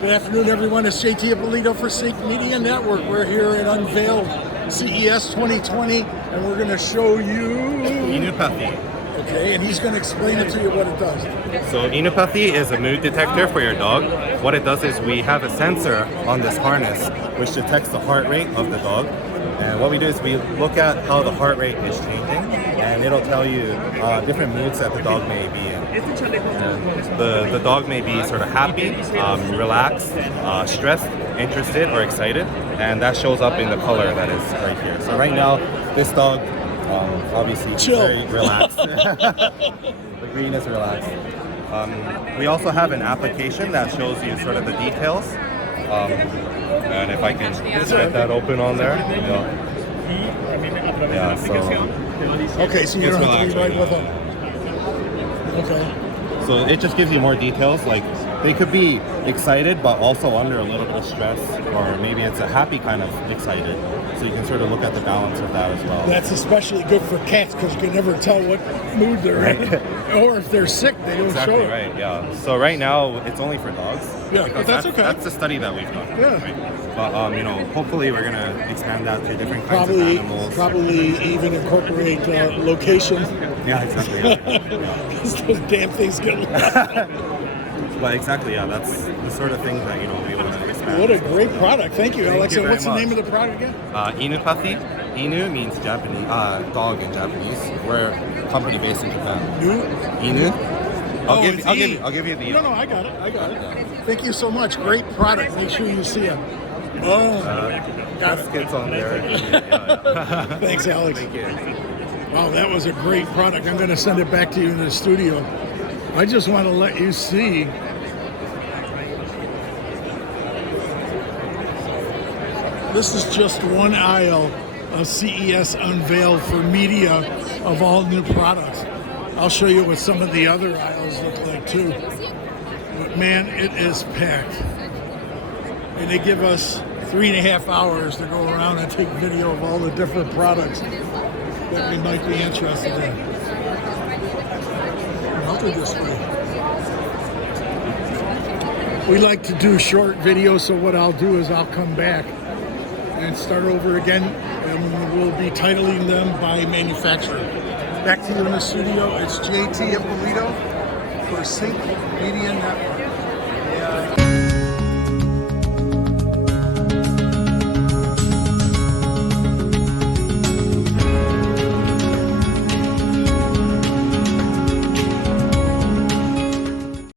Good afternoon, everyone. It's JT Ippolito for Sync Media Network. We're here at Unveiled CES 2020, and we're going to show you INUPATHY. Okay, and he's going to explain it to you what it does. So INUPATHY is a mood detector for your dog. What it does is we have a sensor on this harness which detects the heart rate of the dog. And what we do is we look at how the heart rate is changing, and it'll tell you different moods that the dog may be in. The dog may be sort of happy, relaxed, stressed, interested, or excited, and that shows up in the color that is right here. So right now, this dog obviously is very relaxed. The green is relaxed. We also have an application that shows you sort of the details. And if I can get that open on there. Yeah, so... Okay, so you don't have to be right with them. Okay. So it just gives you more details, like they could be excited but also under a little bit of stress, or maybe it's a happy kind of excited. So you can sort of look at the balance of that as well. That's especially good for cats because you can never tell what mood they're in. Or if they're sick, they don't show it. Right, yeah. So right now, it's only for dogs. Yeah, but that's okay. That's the study that we've done. Yeah. Right? But, you know, hopefully we're going to expand that to different kinds of animals. Probably even incorporate location. Yeah, exactly. Because those damn things get lost. But exactly, yeah, that's the sort of thing that, you know, we want to expand. What a great product. Thank you, Alex. Thank you What's the very name of much. the product again? INUPATHY. Inu means Japanese, dog in Japanese. We're a company based in Japan. Inu? I'll give you the... No, I got it. Thank you so much. Great product. Make sure you see it. Oh, got it. It's on there. Yeah. Thanks, Alex. Thank you. Wow, that was a great product. I'm going to send it back to you in the studio. I just want to let you see. This is just one aisle of CES Unveiled for media of all new products. I'll show you what some of the other aisles look like too. But man, it is packed. And they give us 3.5 hours to go around and take video of all the different products that we might be interested in. We like to do short videos, so what I'll do is I'll come back and start over again, and we'll be titling them by manufacturer. Back to you in the studio. It's JT Ippolito for Sync Media Network. Yeah.